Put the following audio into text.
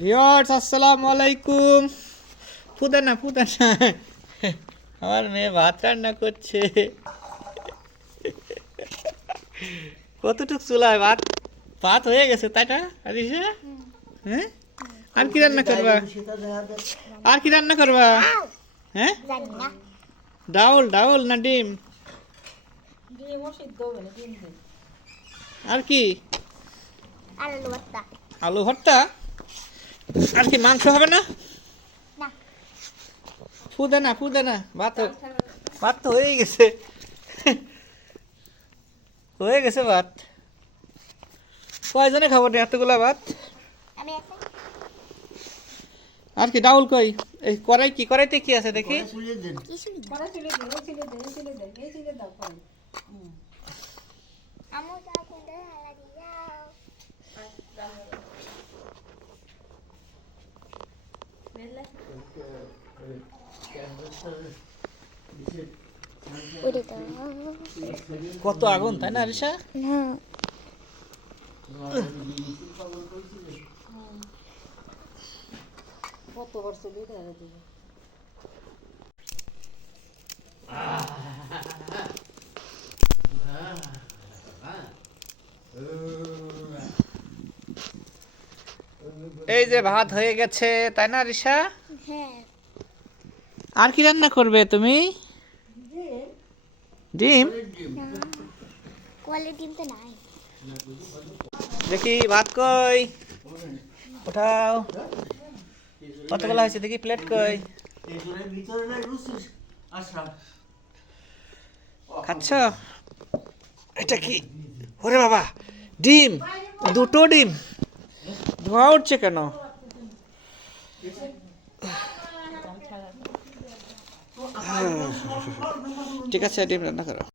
Viewers আসসালামু আলাইকুম। ফুদানা ফুদানা আমার মেয়ে ভাত রান্না করছে। কতটুক চুলায় ভাত ভাত হয়ে গেছে তাই না আরিশা? হ্যাঁ, আর কি রান্না করবা? আর কি রান্না করবা? হ্যাঁ, ডাউল ডাউল না ডিম? আর কি? আলু ভর্তা। আর কি মাংস হবে না? ফুদানা ফুদানা ভাত ভাত তো হয়ে গেছে। হয়ে গেছে ভাত। কয়জনে খাবো না এতগুলা ভাত? আর কি ডাউল কই? এই কড়াই কি কড়াইতে কি আছে দেখি? কত আগুন তাই না আরিশা? এই যে ভাত হয়ে গেছে তাই না আরিশা? আর কি রান্না করবে তুমি? ডিম? দেখি ভাত কই? উঠাও। কতগুলো হয়েছে দেখি, প্লেট কই? খাচ্ছ? এটা কি? ওরে বাবা, ডিম, দুটো ডিম। ধোঁয়া উঠছে কেন? ঠিক আছে, ডিম রান্না করো।